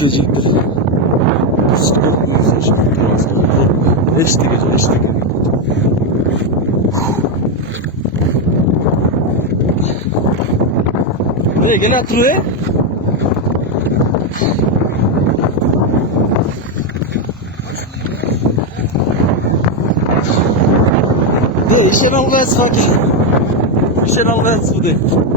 Gelecektir. Skor neyse şimdi transfer. Reçte gece reçte. Buraya gene atırıyor. De işe almaya sıkıntı. İşe almaya sıkıntı.